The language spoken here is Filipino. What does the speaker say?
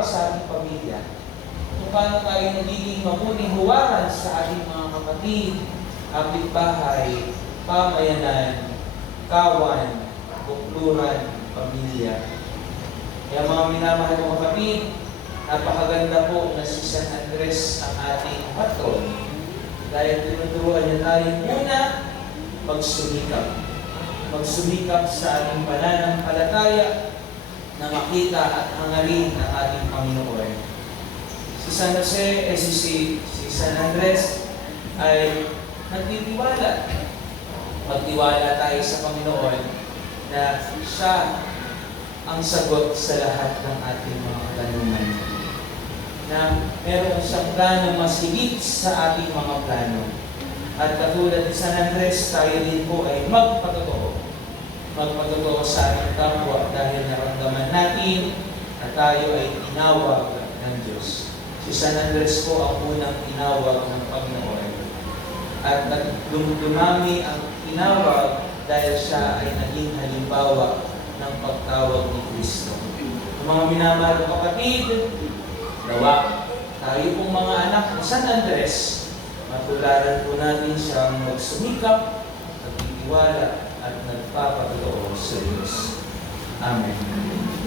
halimbawa sa ating pamilya. Kung paano tayo nagiging mabuting huwaran sa ating mga kapatid, kapitbahay, pamayanan, kawan, bukluran, pamilya. Kaya mga minamahal ng kapatid, napakaganda po na si San Andres ang ating patron. Dahil tinuturuan niya tayo muna magsumikap. Magsumikap sa ating pananampalataya na makita at hangarin ang ating Panginoon. Si San Jose, si San Andres ay nagtitiwala. Magtiwala tayo sa Panginoon na siya ang sagot sa lahat ng ating mga katanungan. Na meron siyang plano mas higit sa ating mga plano. At katulad ni San Andres, tayo din po ay magpatotoo. Magpatotoo sa ating kapwa dahil naramdaman natin na tayo ay tinawag ng Diyos. Si San Andres po ang unang tinawag ng Panginoon. At dumami ang tinawag dahil siya ay naging halimbawa ng pagtawag ni Kristo. Mga minamahal na kapatid, nawa, tayo pong mga anak ng San Andres, matularan po natin siyang magsumikap, nagtitiwala, at nagpapatotoo sa Diyos. Amen.